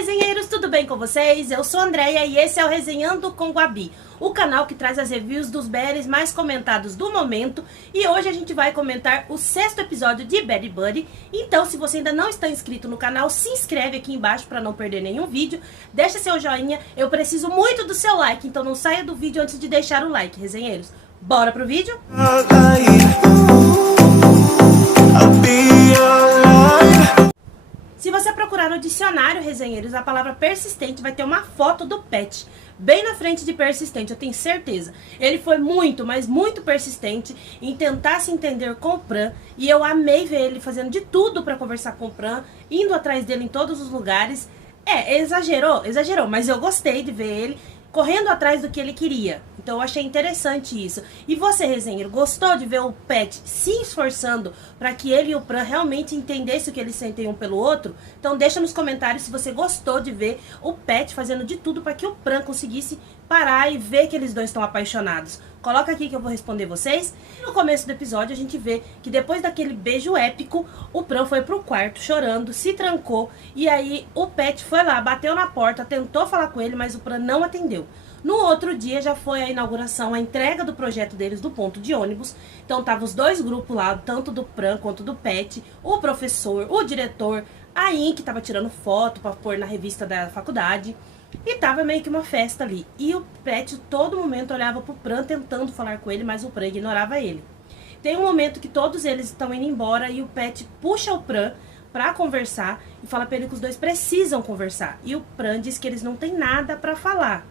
resenheiros, tudo bem com vocês? Eu sou a Andréia e esse é o Resenhando com Guabi, o canal que traz as reviews dos BLs mais comentados do momento. E hoje a gente vai comentar o 6º episódio de Bad Buddy. Então, se você ainda não está inscrito no canal, se inscreve aqui embaixo para não perder nenhum vídeo. Deixa seu joinha, eu preciso muito do seu like, então não saia do vídeo antes de deixar o like, resenheiros. Bora pro vídeo? Se você procurar no dicionário, resenheiros, a palavra persistente vai ter uma foto do Pet bem na frente de persistente, eu tenho certeza. Ele foi muito, mas muito persistente em tentar se entender com o Pran, e eu amei ver ele fazendo de tudo para conversar com o Pran, indo atrás dele em todos os lugares. Exagerou, mas eu gostei de ver ele correndo atrás do que ele queria. Então eu achei interessante isso. E você, resenheiro, gostou de ver o Pet se esforçando para que ele e o Pran realmente entendessem o que eles sentem um pelo outro? Então deixa nos comentários se você gostou de ver o Pet fazendo de tudo para que o Pran conseguisse parar e ver que eles dois estão apaixonados. Coloca aqui que eu vou responder vocês. No começo do episódio a gente vê que depois daquele beijo épico, o Pran foi pro quarto chorando, se trancou, e aí o Pet foi lá, bateu na porta, tentou falar com ele, mas o Pran não atendeu. No outro dia já foi a inauguração, a entrega do projeto deles do ponto de ônibus. Então tava os dois grupos lá, tanto do Pran quanto do Pet, o professor, o diretor, a Ink tava tirando foto para pôr na revista da faculdade. E tava meio que uma festa ali. E o Pet todo momento olhava pro Pran tentando falar com ele, mas o Pran ignorava ele. Tem um momento que todos eles estão indo embora e o Pet puxa o Pran pra conversar e fala pra ele que os dois precisam conversar. E o Pran diz que eles não têm nada pra falar.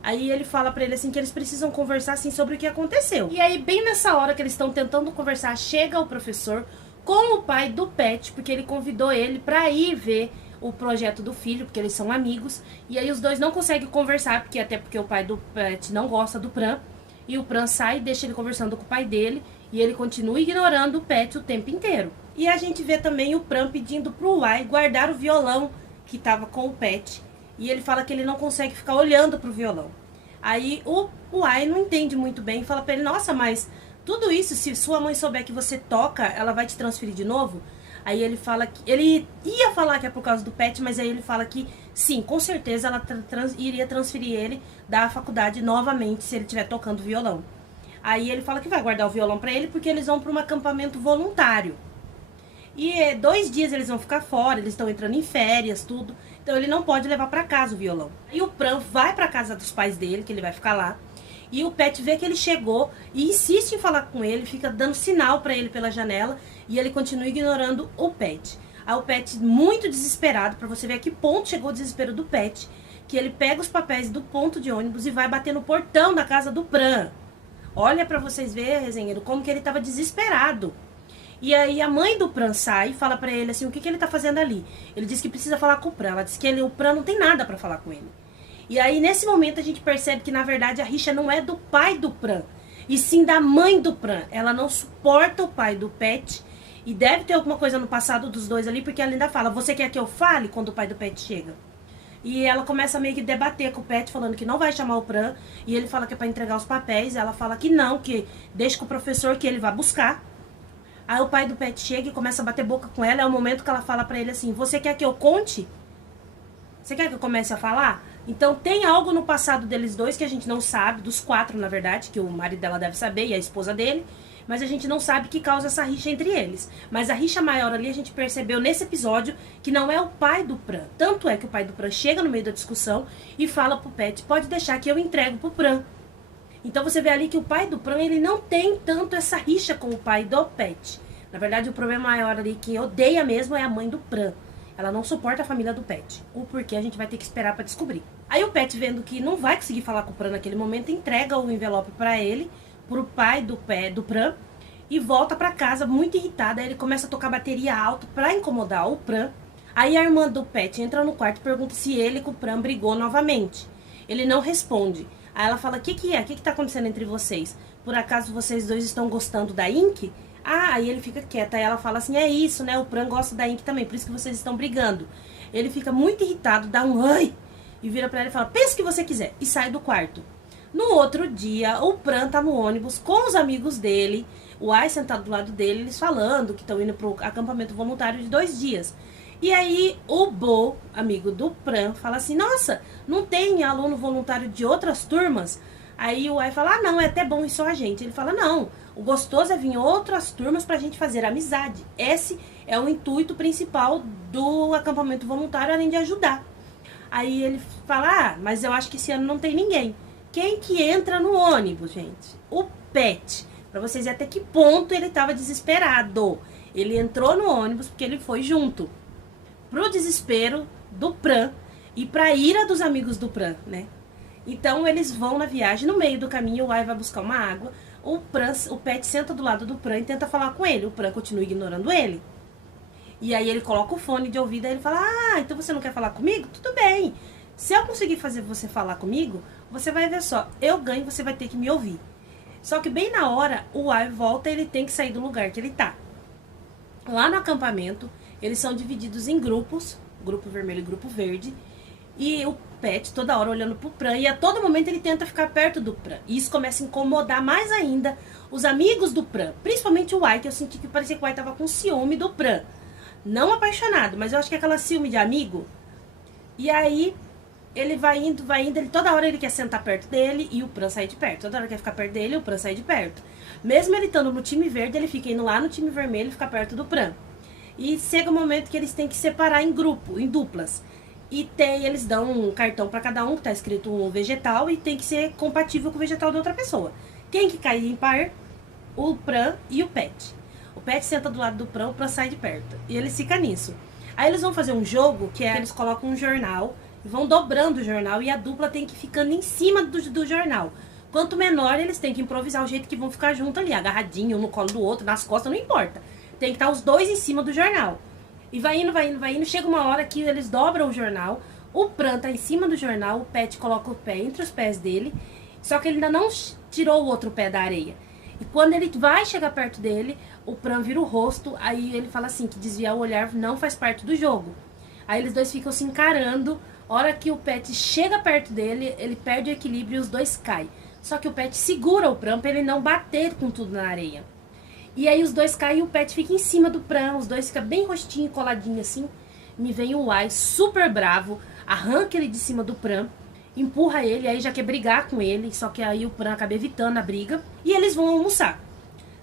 Aí ele fala pra ele assim que eles precisam conversar assim sobre o que aconteceu. E aí bem nessa hora que eles estão tentando conversar, chega o professor com o pai do Pet, porque ele convidou ele pra ir ver o projeto do filho, porque eles são amigos. E aí os dois não conseguem conversar, porque o pai do Pet não gosta do Pran. E o Pran sai e deixa ele conversando com o pai dele, e ele continua ignorando o Pet o tempo inteiro. E a gente vê também o Pran pedindo pro Uai guardar o violão que tava com o Pet. E ele fala que ele não consegue ficar olhando pro violão. Aí o Uai não entende muito bem e fala pra ele: nossa, mas tudo isso, se sua mãe souber que você toca, ela vai te transferir de novo? Aí ele fala que ele ia falar que é por causa do Pet, mas aí ele fala que sim, com certeza ela iria transferir ele da faculdade novamente se ele estiver tocando violão. Aí ele fala que vai guardar o violão pra ele porque eles vão para um acampamento voluntário. E 2 dias eles vão ficar fora, eles estão entrando em férias, tudo. Então ele não pode levar pra casa o violão. E o Pran vai pra casa dos pais dele, que ele vai ficar lá. E o Pet vê que ele chegou e insiste em falar com ele, fica dando sinal pra ele pela janela. E ele continua ignorando o Pet. Aí o Pet, muito desesperado, pra você ver a que ponto chegou o desespero do Pet, que ele pega os papéis do ponto de ônibus e vai bater no portão da casa do Pran. Olha pra vocês verem, resenheiro, como que ele tava desesperado. E aí a mãe do Pran sai e fala pra ele assim, o que ele tá fazendo ali. Ele diz que precisa falar com o Pran. Ela diz que o Pran não tem nada pra falar com ele. E aí nesse momento a gente percebe que na verdade a rixa não é do pai do Pran, e sim da mãe do Pran. Ela não suporta o pai do Pet, e deve ter alguma coisa no passado dos dois ali, porque ela ainda fala: você quer que eu fale quando o pai do Pet chega? E ela começa meio que debater com o Pet, falando que não vai chamar o Pran, e ele fala que é pra entregar os papéis. Ela fala que não, que deixa com o professor que ele vai buscar. Aí o pai do Pet chega e começa a bater boca com ela. É o momento que ela fala pra ele assim: você quer que eu conte? Você quer que eu comece a falar? Então tem algo no passado deles dois que a gente não sabe, dos 4 na verdade, que o marido dela deve saber e a esposa dele, mas a gente não sabe o que causa essa rixa entre eles. Mas a rixa maior ali a gente percebeu nesse episódio que não é o pai do Pran. Tanto é que o pai do Pran chega no meio da discussão e fala pro Pet: pode deixar que eu entrego pro Pran. Então você vê ali que o pai do Pran, ele não tem tanto essa rixa com o pai do Pet. Na verdade o problema maior ali, que odeia mesmo, é a mãe do Pran. Ela não suporta a família do Pet. O porquê a gente vai ter que esperar pra descobrir. Aí o Pet, vendo que não vai conseguir falar com o Pran naquele momento, entrega o envelope pra ele, pro pai do Pran, e volta pra casa muito irritada. Aí ele começa a tocar bateria alto pra incomodar o Pran. Aí a irmã do Pet entra no quarto e pergunta se ele com o Pran brigou novamente. Ele não responde. Aí ela fala: o que é? O que tá acontecendo entre vocês? Por acaso vocês dois estão gostando da Ink? Aí ele fica quieto. Aí ela fala assim: é isso, né? O Pran gosta da Ink também, por isso que vocês estão brigando. Ele fica muito irritado, dá um ai, e vira pra ela e fala: pensa o que você quiser, e sai do quarto. No outro dia, o Pran tá no ônibus com os amigos dele, o Ai sentado do lado dele, eles falando que estão indo pro acampamento voluntário de 2 dias. E aí o Bo, amigo do Pran, fala assim, nossa, não tem aluno voluntário de outras turmas? Aí o Uai fala, ah não, é até bom ir só a gente. Ele fala, não, o gostoso é vir em outras turmas pra gente fazer amizade. Esse é o intuito principal do acampamento voluntário, além de ajudar. Aí ele fala, ah, mas eu acho que esse ano não tem ninguém. Quem que entra no ônibus, gente? O Pet. Pra vocês verem até que ponto ele tava desesperado. Ele entrou no ônibus porque ele foi junto. Pro desespero do Pran e pra ira dos amigos do Pran, né? Então eles vão na viagem, no meio do caminho o Uai vai buscar uma água, o Pet senta do lado do Pran e tenta falar com ele, o Pran continua ignorando ele. E aí ele coloca o fone de ouvido e ele fala, ah, então você não quer falar comigo? Tudo bem, se eu conseguir fazer você falar comigo, você vai ver só, eu ganho, você vai ter que me ouvir. Só que bem na hora, o Uai volta e ele tem que sair do lugar que ele tá. Lá no acampamento, eles são divididos em grupos, grupo vermelho e grupo verde, e o Pet toda hora olhando pro Pran, e a todo momento ele tenta ficar perto do Pran. E isso começa a incomodar mais ainda os amigos do Pran, principalmente o Uai, que eu senti que parecia que o Uai tava com ciúme do Pran. Não apaixonado, mas eu acho que é aquela ciúme de amigo. E aí ele vai indo, ele toda hora ele quer sentar perto dele e o Pran sai de perto. Toda hora quer ficar perto dele e o Pran sai de perto. Mesmo ele estando no time verde, ele fica indo lá no time vermelho e fica perto do Pran. E chega o momento que eles têm que separar em grupo, em duplas. E eles dão um cartão para cada um, que tá escrito um vegetal, e tem que ser compatível com o vegetal da outra pessoa. Quem que cai em par? O Pran e o Pet. O Pet senta do lado do Pran, o Pran sai de perto. E eles ficam nisso. Aí eles vão fazer um jogo, que é que eles colocam um jornal, e vão dobrando o jornal, e a dupla tem que ir ficando em cima do jornal. Quanto menor, eles têm que improvisar o jeito que vão ficar junto ali, agarradinho, um no colo do outro, nas costas, não importa. Tem que estar os dois em cima do jornal. E vai indo, vai indo, vai indo. Chega uma hora que eles dobram o jornal. O Pran tá em cima do jornal. O Pet coloca o pé entre os pés dele. Só que ele ainda não tirou o outro pé da areia. E quando ele vai chegar perto dele, o Pran vira o rosto. Aí ele fala assim, que desviar o olhar não faz parte do jogo. Aí eles dois ficam se encarando. A hora que o Pet chega perto dele, ele perde o equilíbrio e os dois caem. Só que o Pet segura o Pran pra ele não bater com tudo na areia. E aí os dois caem e o Pet fica em cima do Pran. Os dois ficam bem rostinho, coladinho assim. Me vem o Uai super bravo, arranca ele de cima do Pran, empurra ele, aí já quer brigar com ele. Só que aí o Pran acaba evitando a briga. E eles vão almoçar.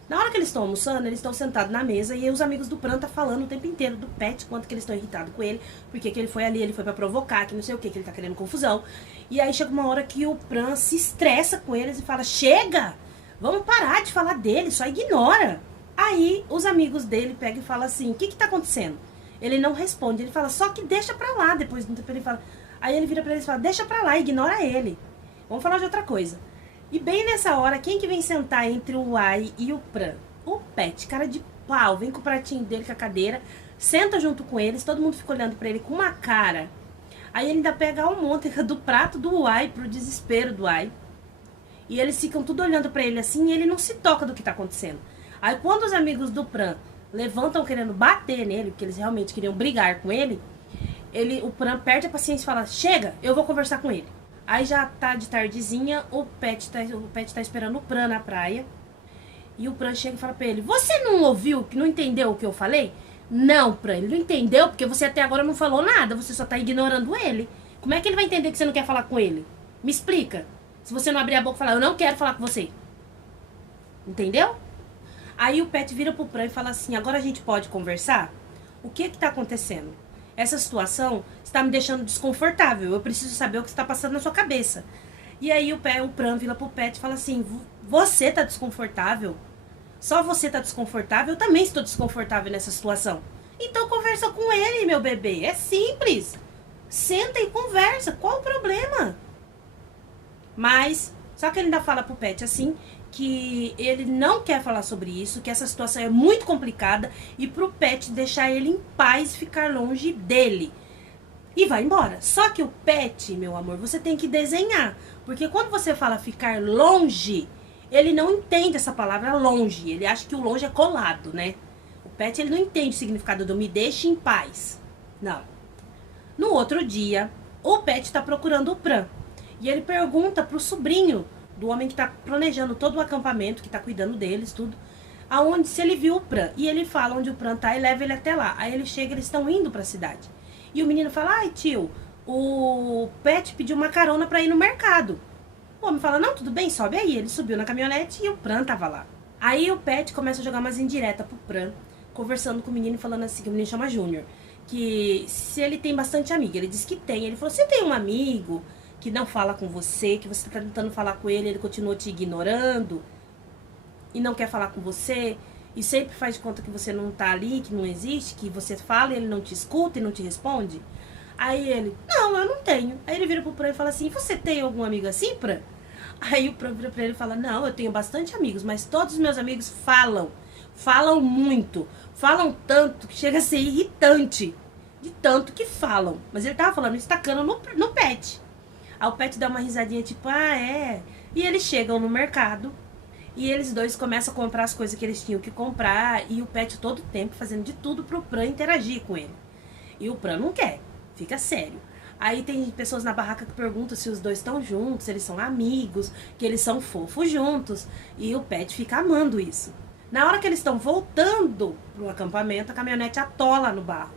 Na hora que eles estão almoçando, eles estão sentados na mesa. E aí os amigos do Pran tá falando o tempo inteiro do Pet, quanto que eles estão irritados com ele. Porque que ele foi ali, ele foi pra provocar, que não sei o que ele tá querendo confusão. E aí chega uma hora que o Pran se estressa com eles e fala, chega! Vamos parar de falar dele, só ignora. Aí os amigos dele pegam e falam assim, o que tá acontecendo? Ele não responde, ele fala, só que deixa pra lá. Depois ele fala, aí ele vira pra eles e fala, deixa pra lá, ignora ele. Vamos falar de outra coisa. E bem nessa hora, quem que vem sentar entre o Uai e o Pran? O Pet, cara de pau, vem com o pratinho dele, com a cadeira, senta junto com eles, todo mundo fica olhando pra ele com uma cara. Aí ele ainda pega a almôndega do prato do Uai, pro desespero do Uai. E eles ficam tudo olhando pra ele assim, e ele não se toca do que tá acontecendo. Aí quando os amigos do Pran levantam querendo bater nele, porque eles realmente queriam brigar com ele, o Pran perde a paciência e fala, chega, eu vou conversar com ele. Aí já tá de tardezinha, o Pet tá esperando o Pran na praia. E o Pran chega e fala pra ele, você não ouviu, não entendeu o que eu falei? Não, Pran, ele não entendeu porque você até agora não falou nada, você só tá ignorando ele. Como é que ele vai entender que você não quer falar com ele? Me explica. Se você não abrir a boca e falar, eu não quero falar com você. Entendeu? Aí o Pet vira pro Pran e fala assim, agora a gente pode conversar? O que tá acontecendo? Essa situação está me deixando desconfortável. Eu preciso saber o que está passando na sua cabeça. E aí o Pran vira pro Pet e fala assim, você tá desconfortável? Só você tá desconfortável? Eu também estou desconfortável nessa situação. Então conversa com ele, meu bebê. É simples. Senta e conversa. Qual o problema? Mas, só que ele ainda fala pro Pet assim, que ele não quer falar sobre isso, que essa situação é muito complicada, e pro Pet deixar ele em paz, ficar longe dele. E vai embora. Só que o Pet, meu amor, você tem que desenhar. Porque quando você fala ficar longe, ele não entende essa palavra longe. Ele acha que o longe é colado, né? O Pet, ele não entende o significado do me deixe em paz. Não. No outro dia, o Pet tá procurando o Pran. E ele pergunta pro sobrinho do homem que tá planejando todo o acampamento, que tá cuidando deles, tudo. aonde se ele viu o Pran. E ele fala onde o Pran tá e leva ele até lá. Aí ele chega, eles estão indo pra cidade. E o menino fala, ai tio, o Pet pediu uma carona pra ir no mercado. O homem fala, não, tudo bem, sobe aí. Ele subiu na caminhonete e o Pran tava lá. Aí o Pet começa a jogar umas indiretas pro Pran, conversando com o menino, falando assim, que o menino chama Júnior, que se ele tem bastante amigo. Ele disse que tem. Ele falou, você tem um amigo que não fala com você, que você tá tentando falar com ele, ele continua te ignorando e não quer falar com você, e sempre faz de conta que você não tá ali, que não existe, que você fala e ele não te escuta e não te responde? Aí ele, não, eu não tenho. Aí ele vira pro Pran e fala assim, você tem algum amigo assim, Pran? Aí o Pran vira pra ele e fala, não, eu tenho bastante amigos, mas todos os meus amigos falam muito, falam tanto que chega a ser irritante, de tanto que falam. Mas ele tava falando, estacando no Pet. Aí o Pet dá uma risadinha tipo, ah, é. E eles chegam no mercado e eles dois começam a comprar as coisas que eles tinham que comprar. E o Pet todo o tempo fazendo de tudo pro Pran interagir com ele. E o Pran não quer, fica sério. Aí tem pessoas na barraca que perguntam se os dois estão juntos, se eles são amigos, que eles são fofos juntos. E o Pet fica amando isso. Na hora que eles estão voltando pro acampamento, a caminhonete atola no barro.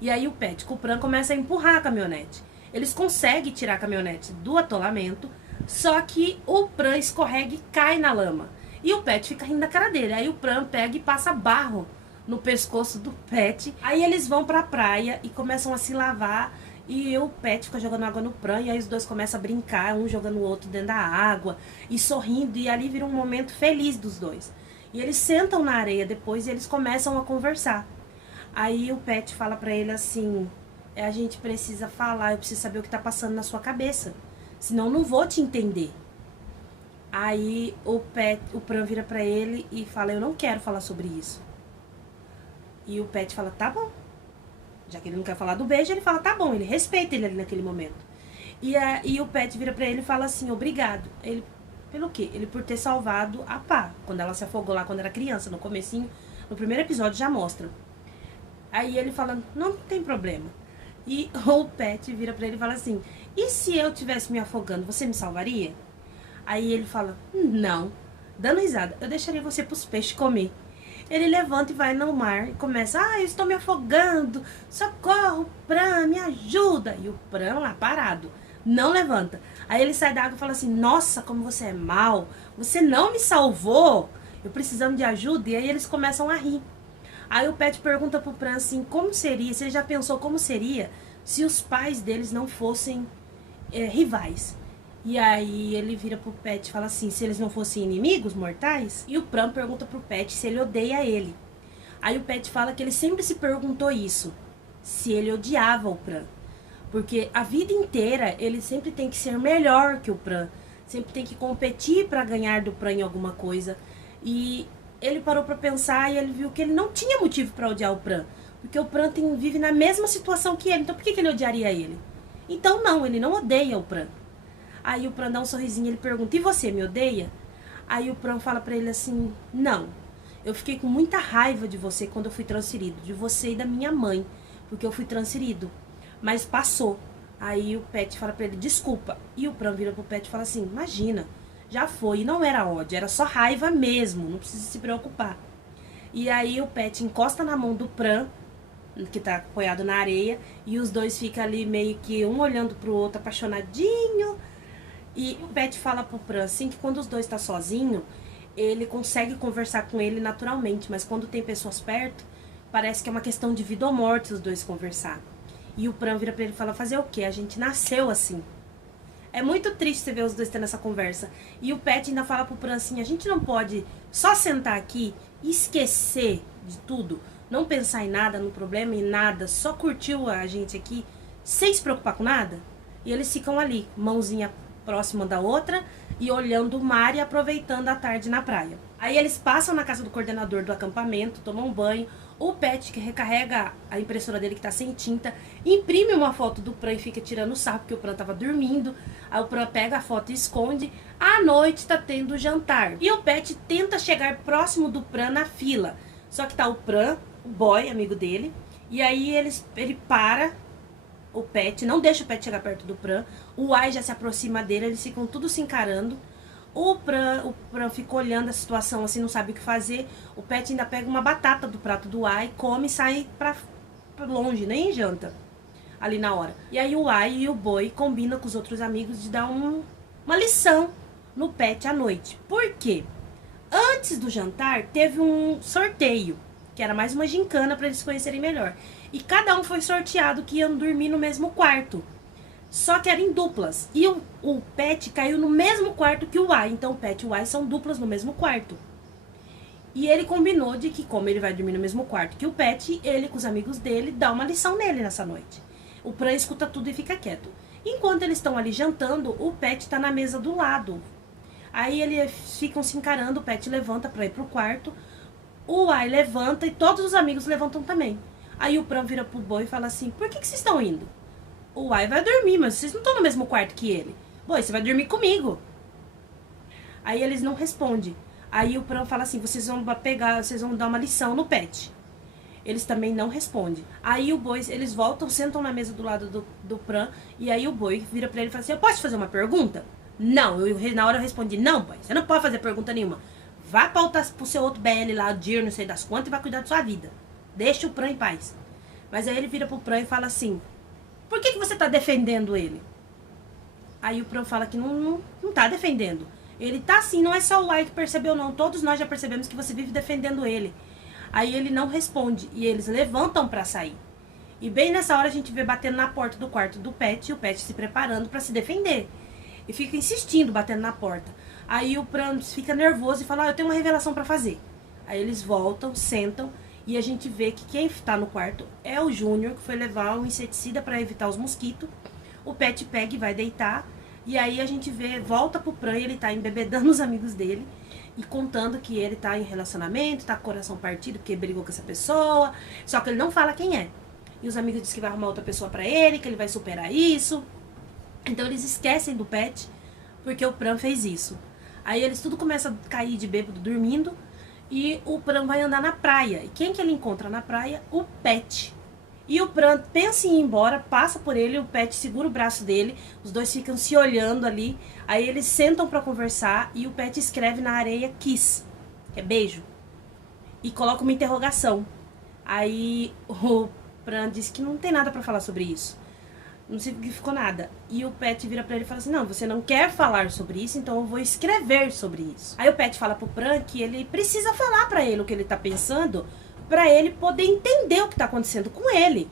E aí o Pet com o Pran começa a empurrar a caminhonete. Eles conseguem tirar a caminhonete do atolamento, só que o Pran escorrega e cai na lama. E o Pet fica rindo da cara dele. Aí o Pran pega e passa barro no pescoço do Pet. Aí eles vão pra praia e começam a se lavar. E o Pet fica jogando água no Pran. E aí os dois começam a brincar, um jogando o outro dentro da água. E sorrindo. E ali vira um momento feliz dos dois. E eles sentam na areia depois e eles começam a conversar. Aí o Pet fala pra ele assim, a gente precisa falar, eu preciso saber o que tá passando na sua cabeça. Senão eu não vou te entender. Aí o Pran vira pra ele e fala, eu não quero falar sobre isso. E o Pet fala, tá bom. Já que ele não quer falar do beijo, ele fala, tá bom, ele respeita ele ali naquele momento. E o Pet vira pra ele e fala assim, obrigado. Ele, pelo quê? Ele por ter salvado a Pá, quando ela se afogou lá quando era criança, no comecinho, no primeiro episódio já mostra. Aí ele fala, não tem problema. E o Pet vira pra ele e fala assim, e se eu estivesse me afogando, você me salvaria? Aí ele fala, não. Dando risada, eu deixaria você pros peixes comer. Ele levanta e vai no mar e começa, eu estou me afogando, socorro, Pran, me ajuda. E o Pran lá parado, não levanta. Aí ele sai da água e fala assim, nossa, como você é mau, você não me salvou, eu precisando de ajuda. E aí eles começam a rir. Aí o Pet pergunta pro Pran assim, como seria, você já pensou como seria se os pais deles não fossem rivais? E aí ele vira pro Pet e fala assim, se eles não fossem inimigos mortais? E o Pran pergunta pro Pet se ele odeia ele. Aí o Pet fala que ele sempre se perguntou isso, se ele odiava o Pran. Porque a vida inteira ele sempre tem que ser melhor que o Pran, sempre tem que competir para ganhar do Pran em alguma coisa. E ele parou pra pensar e ele viu que ele não tinha motivo pra odiar o Pran. Porque o Pran vive na mesma situação que ele, então por que ele odiaria ele? Então não, ele não odeia o Pran. Aí o Pran dá um sorrisinho e ele pergunta, e você me odeia? Aí o Pran fala pra ele assim, não, eu fiquei com muita raiva de você quando eu fui transferido, de você e da minha mãe, porque eu fui transferido, mas passou. Aí o Pet fala pra ele, desculpa. E o Pran vira pro Pet e fala assim, imagina, já foi, e não era ódio, era só raiva mesmo, não precisa se preocupar. E aí o Pet encosta na mão do Pran, que tá apoiado na areia, e os dois ficam ali meio que um olhando pro outro, apaixonadinho. E o Pet fala pro Pran assim que quando os dois tá sozinho, ele consegue conversar com ele naturalmente, mas quando tem pessoas perto, parece que é uma questão de vida ou morte os dois conversar. E o Pran vira pra ele e fala, fazer o quê? A gente nasceu assim. É muito triste você ver os dois tendo essa conversa. E o Pet ainda fala pro Pran assim, a gente não pode só sentar aqui e esquecer de tudo, não pensar em nada, no problema, em nada, só curtir a gente aqui, sem se preocupar com nada? E eles ficam ali, mãozinha próxima da outra e olhando o mar e aproveitando a tarde na praia. Aí eles passam na casa do coordenador do acampamento, tomam um banho. O Pet, que recarrega a impressora dele que tá sem tinta, imprime uma foto do Pran e fica tirando sarro porque o Pran tava dormindo. Aí o Pran pega a foto e esconde. À noite tá tendo jantar. E o Pet tenta chegar próximo do Pran na fila. Só que tá o Pran, o boy, amigo dele. E aí ele para o Pet, não deixa o Pet chegar perto do Pran. O Ai já se aproxima dele, eles ficam tudo se encarando. O Pran fica olhando a situação assim, não sabe o que fazer. O Pet ainda pega uma batata do prato do Ai, come e sai pra longe, nem janta ali na hora. E aí o Ai e o Boi combinam com os outros amigos de dar uma lição no Pet à noite. Por quê? Antes do jantar teve um sorteio, que era mais uma gincana para eles se conhecerem melhor. E cada um foi sorteado que iam dormir no mesmo quarto. Só que era em duplas. E o Pet caiu no mesmo quarto que o Ai. Então o Pet e o Ai são duplas no mesmo quarto. E ele combinou de que, como ele vai dormir no mesmo quarto que o Pet, ele com os amigos dele dá uma lição nele nessa noite. O Pran escuta tudo e fica quieto. Enquanto eles estão ali jantando, o Pet tá na mesa do lado. Aí eles ficam se encarando, o Pet levanta pra ir pro quarto. O Ai levanta e todos os amigos levantam também. Aí o Pran vira pro Boi e fala assim, por que vocês estão indo? O Ai vai dormir, mas vocês não estão no mesmo quarto que ele. Boi, você vai dormir comigo. Aí eles não respondem. Aí o Pran fala assim, vocês vão dar uma lição no Pet. Eles também não respondem. Aí o Boi, eles voltam, sentam na mesa do lado do Pran. E aí o Boi vira pra ele e fala assim, eu posso te fazer uma pergunta? Não, na hora eu respondi, não, Boi, você não pode fazer pergunta nenhuma. Vá pautar pro seu outro BL lá, o Dir, não sei das quantas, e vai cuidar da sua vida. Deixa o Pran em paz. Mas aí ele vira pro Pran e fala assim, por que você tá defendendo ele? Aí o Pran fala que não tá defendendo. Ele tá assim, não é só o Ai que percebeu não, todos nós já percebemos que você vive defendendo ele. Aí ele não responde e eles levantam pra sair. E bem nessa hora a gente vê batendo na porta do quarto do Pet e o Pet se preparando pra se defender. E fica insistindo, batendo na porta. Aí o Pran fica nervoso e fala, eu tenho uma revelação pra fazer. Aí eles voltam, sentam e a gente vê que quem tá no quarto é o Júnior, que foi levar um inseticida pra evitar os mosquitos. O Pet pega e vai deitar. E aí a gente volta pro Pran e ele tá embebedando os amigos dele. E contando que ele tá em relacionamento, tá com o coração partido porque brigou com essa pessoa. Só que ele não fala quem é. E os amigos dizem que vai arrumar outra pessoa pra ele, que ele vai superar isso. Então eles esquecem do Pet porque o Pran fez isso. Aí eles tudo começam a cair de bêbado dormindo. E o Pran vai andar na praia. E quem que ele encontra na praia? O Pet. E o Pran pensa em ir embora, passa por ele, o Pet segura o braço dele, os dois ficam se olhando ali, aí eles sentam pra conversar e o Pet escreve na areia kiss, que é beijo, e coloca uma interrogação. Aí o Pran diz que não tem nada pra falar sobre isso, não significou nada. E o Pet vira pra ele e fala assim, não, você não quer falar sobre isso, então eu vou escrever sobre isso. Aí o Pet fala pro Pran que ele precisa falar pra ele o que ele tá pensando, pra ele poder entender o que tá acontecendo com ele.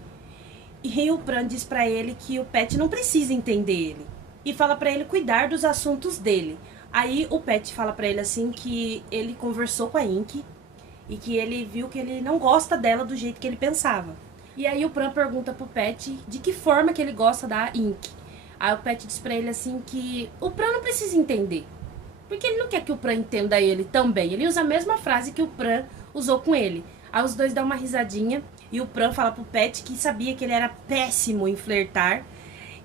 E o Pran diz pra ele que o Pet não precisa entender ele. E fala pra ele cuidar dos assuntos dele. Aí o Pet fala pra ele assim que ele conversou com a Ink e que ele viu que ele não gosta dela do jeito que ele pensava. E aí o Pran pergunta pro Pet de que forma que ele gosta da Ink. Aí o Pet diz pra ele assim que o Pran não precisa entender. Porque ele não quer que o Pran entenda ele também. Ele usa a mesma frase que o Pran usou com ele. Aí os dois dão uma risadinha e o Pran fala pro Pet que sabia que ele era péssimo em flertar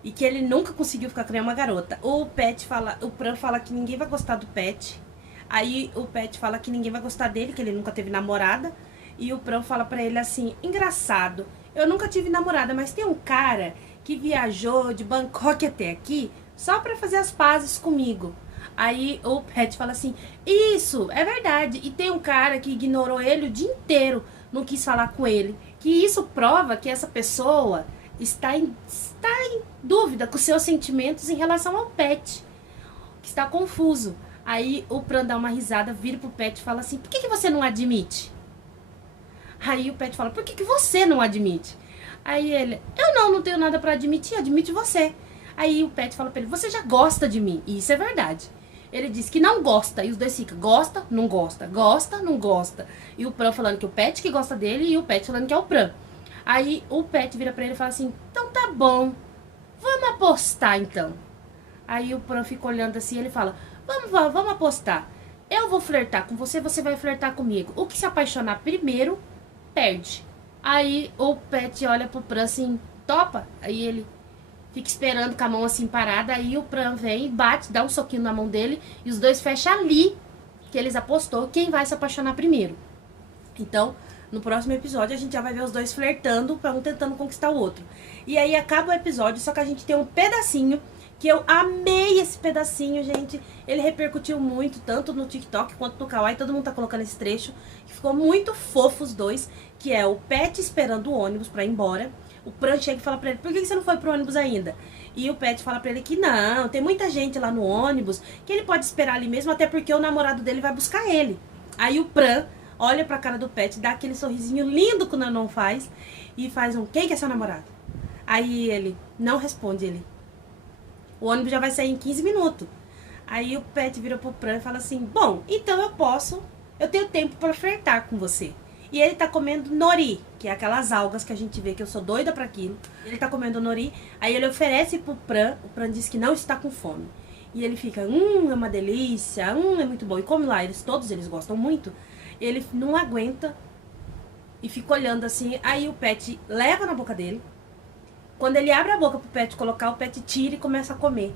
e que ele nunca conseguiu ficar com nenhuma garota. O Pran fala que ninguém vai gostar do Pet. Aí o Pet fala que ninguém vai gostar dele, que ele nunca teve namorada. E o Pran fala pra ele assim, engraçado, eu nunca tive namorada, mas tem um cara que viajou de Bangkok até aqui só pra fazer as pazes comigo. Aí o Pet fala assim, isso, é verdade. E tem um cara que ignorou ele o dia inteiro, não quis falar com ele. Que isso prova que essa pessoa está em dúvida com seus sentimentos em relação ao Pet. Que está confuso. Aí o Pran dá uma risada, vira pro Pet e fala assim, por que você não admite? Aí o Pet fala, por que você não admite? Aí ele, eu não tenho nada pra admitir, admite você. Aí o Pet fala pra ele, você já gosta de mim. E isso é verdade. Ele diz que não gosta. E os dois ficam, gosta, não gosta. Gosta, não gosta. E o Pran falando que o Pet que gosta dele e o Pet falando que é o Pran. Aí o Pet vira pra ele e fala assim, então tá bom. Vamos apostar então. Aí o Pran fica olhando assim e ele fala, vamos apostar. Eu vou flertar com você, você vai flertar comigo. O que se apaixonar primeiro, perde. Aí o Pet olha pro Pran assim, topa? Aí ele fica esperando com a mão assim parada. Aí o Pran vem, bate, dá um soquinho na mão dele. E os dois fecham ali que eles apostou quem vai se apaixonar primeiro. Então, no próximo episódio a gente já vai ver os dois flertando, um tentando conquistar o outro. E aí acaba o episódio, só que a gente tem um pedacinho que eu amei esse pedacinho, gente. Ele repercutiu muito, tanto no TikTok quanto no Kawaii. Todo mundo tá colocando esse trecho, que ficou muito fofo os dois, que é o Pet esperando o ônibus pra ir embora. O Pran chega e fala pra ele, por que você não foi pro ônibus ainda? E o Pet fala pra ele que não, tem muita gente lá no ônibus, que ele pode esperar ali mesmo, até porque o namorado dele vai buscar ele. Aí o Pran olha pra cara do Pet, dá aquele sorrisinho lindo que o Nanon faz, e faz um, quem que é seu namorado? Aí ele não responde, ele. O ônibus já vai sair em 15 minutos. Aí o Pet vira pro Pran e fala assim, bom, então eu tenho tempo pra flertar com você. E ele tá comendo nori, que é aquelas algas que a gente vê, que eu sou doida pra aquilo. Ele tá comendo nori, aí ele oferece pro Pran, o Pran diz que não está com fome. E ele fica, é uma delícia, é muito bom. E como lá, todos eles gostam muito, ele não aguenta e fica olhando assim. Aí o Pet leva na boca dele. Quando ele abre a boca pro Pet colocar, o Pet tira e começa a comer.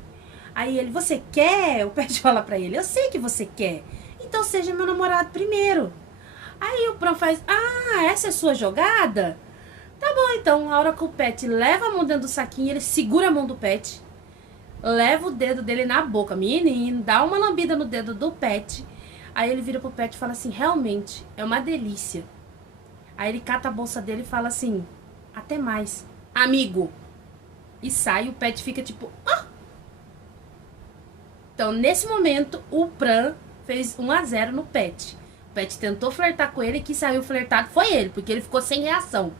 Aí ele, você quer? O Pet fala pra ele, eu sei que você quer. Então seja meu namorado primeiro. Aí o Pran faz, essa é sua jogada? Tá bom, então, a hora que o Pet leva a mão dentro do saquinho, ele segura a mão do Pet, leva o dedo dele na boca, menino, dá uma lambida no dedo do Pet. Aí ele vira pro Pet e fala assim, realmente, é uma delícia. Aí ele cata a bolsa dele e fala assim, até mais, amigo. E sai, o Pet fica tipo, Então, nesse momento, o Pran fez 1-0 no Pet. O Pet tentou flertar com ele e quem saiu flertado foi ele, porque ele ficou sem reação.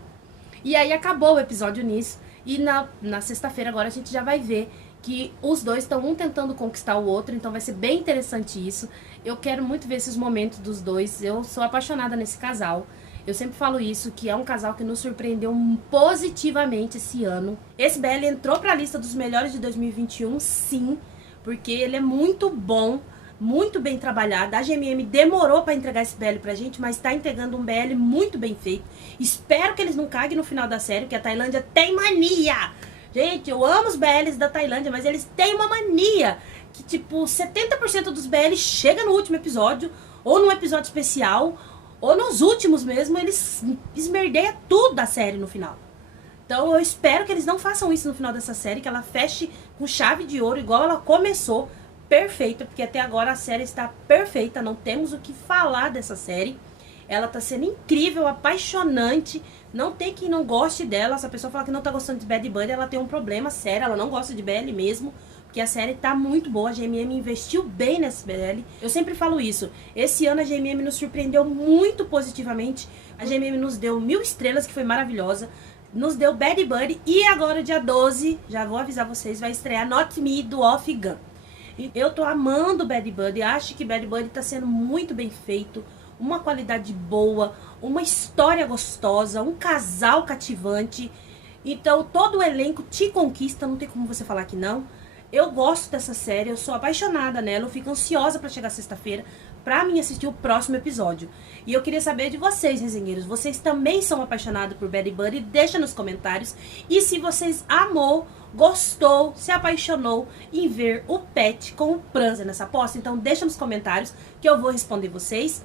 E aí acabou o episódio nisso. E na sexta-feira agora a gente já vai ver que os dois estão um tentando conquistar o outro, então vai ser bem interessante isso. Eu quero muito ver esses momentos dos dois. Eu sou apaixonada nesse casal. Eu sempre falo isso, que é um casal que nos surpreendeu positivamente esse ano. Esse BL entrou pra lista dos melhores de 2021, sim, porque ele é muito bom. Muito bem trabalhada. A GMM demorou pra entregar esse BL pra gente, mas tá entregando um BL muito bem feito. Espero que eles não caguem no final da série, porque a Tailândia tem mania. Gente, eu amo os BLs da Tailândia, mas eles têm uma mania. Que tipo, 70% dos BLs chega no último episódio, ou num episódio especial, ou nos últimos mesmo, eles esmerdeiam tudo da série no final. Então eu espero que eles não façam isso no final dessa série, que ela feche com chave de ouro, igual ela começou, perfeita, porque até agora a série está perfeita, não temos o que falar dessa série. Ela tá sendo incrível, apaixonante, não tem quem não goste dela. Se a pessoa falar que não tá gostando de Bad Bunny, ela tem um problema sério, ela não gosta de BL mesmo, porque a série tá muito boa, a GMM investiu bem nessa BL. Eu sempre falo isso, esse ano a GMM nos surpreendeu muito positivamente, a GMM nos deu 1000 estrelas, que foi maravilhosa, nos deu Bad Bunny, e agora dia 12, já vou avisar vocês, vai estrear Not Me, do Off Gun. Eu tô amando Bad Bunny, acho que Bad Bunny tá sendo muito bem feito, uma qualidade boa, uma história gostosa, um casal cativante. Então todo o elenco te conquista, não tem como você falar que não. Eu gosto dessa série, eu sou apaixonada nela, eu fico ansiosa pra chegar sexta-feira pra mim assistir o próximo episódio. E eu queria saber de vocês, resenheiros, vocês também são apaixonados por Bad Bunny? Deixa nos comentários. E se vocês amou, gostou, se apaixonou em ver o Pet com o Pranza nessa aposta, então deixa nos comentários que eu vou responder vocês.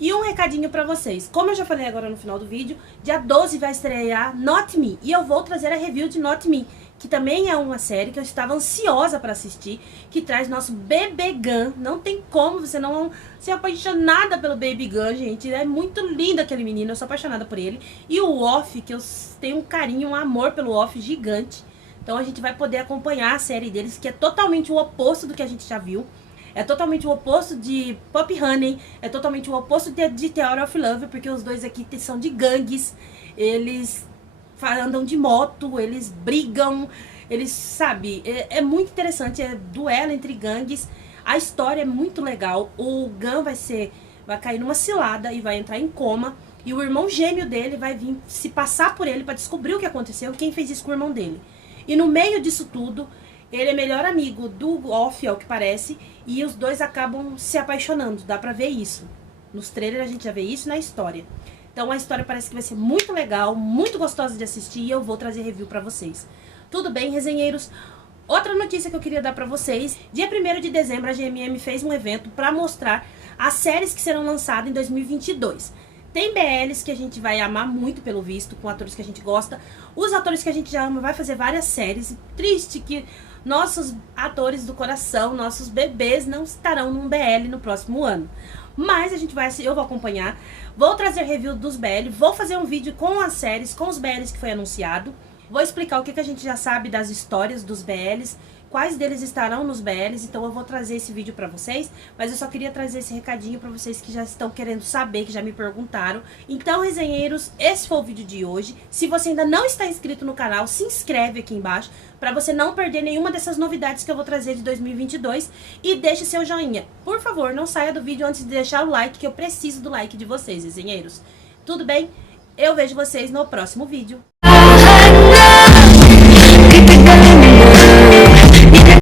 E um recadinho pra vocês, como eu já falei agora no final do vídeo, dia 12 vai estrear Not Me, e eu vou trazer a review de Not Me, que também é uma série que eu estava ansiosa pra assistir, que traz nosso Baby Gun. Não tem como você não ser apaixonada pelo Baby Gun, gente, é muito lindo aquele menino, eu sou apaixonada por ele. E o Off, que eu tenho um carinho, um amor pelo Off gigante. Então a gente vai poder acompanhar a série deles, que é totalmente o oposto do que a gente já viu. É totalmente o oposto de Puppy Honey, é totalmente o oposto de Theory of Love, porque os dois aqui são de gangues, eles andam de moto, eles brigam, eles, sabe, é muito interessante, é duelo entre gangues, a história é muito legal. O Gun vai cair numa cilada e vai entrar em coma, e o irmão gêmeo dele vai vir se passar por ele para descobrir o que aconteceu, quem fez isso com o irmão dele. E no meio disso tudo, ele é melhor amigo do Off, ao que parece, e os dois acabam se apaixonando, dá pra ver isso. Nos trailers a gente já vê isso, na história. Então a história parece que vai ser muito legal, muito gostosa de assistir, e eu vou trazer review pra vocês. Tudo bem, resenheiros? Outra notícia que eu queria dar pra vocês, dia 1º de dezembro a GMM fez um evento pra mostrar as séries que serão lançadas em 2022. Tem BLs que a gente vai amar muito, pelo visto, com atores que a gente gosta. Os atores que a gente já ama vai fazer várias séries. Triste que nossos atores do coração, nossos bebês não estarão num BL no próximo ano. Mas eu vou acompanhar, vou trazer review dos BL, vou fazer um vídeo com as séries, com os BLs que foi anunciado. Vou explicar o que a gente já sabe das histórias dos BLs, quais deles estarão nos BLs, então eu vou trazer esse vídeo pra vocês, mas eu só queria trazer esse recadinho pra vocês que já estão querendo saber, que já me perguntaram. Então, resenheiros, esse foi o vídeo de hoje. Se você ainda não está inscrito no canal, se inscreve aqui embaixo, pra você não perder nenhuma dessas novidades que eu vou trazer de 2022, e deixe seu joinha. Por favor, não saia do vídeo antes de deixar o like, que eu preciso do like de vocês, resenheiros. Tudo bem? Eu vejo vocês no próximo vídeo.